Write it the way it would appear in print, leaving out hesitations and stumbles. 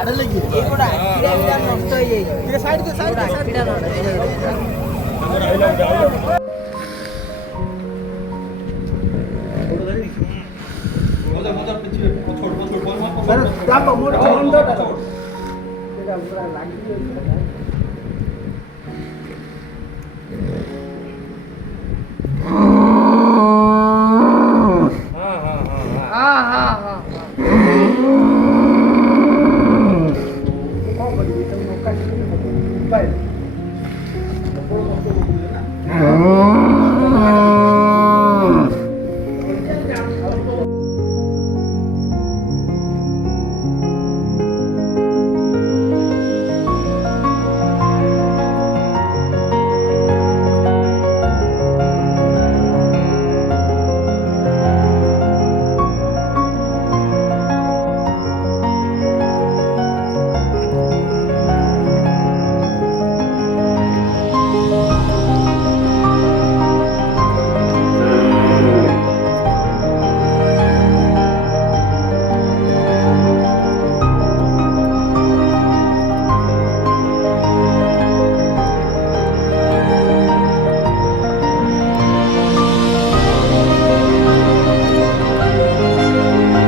ये कोड़ा किडा बिडा नष्ट होई जाई साइड के किडा नष्ट होई जाई सर क्या मोड़ छोड़ दो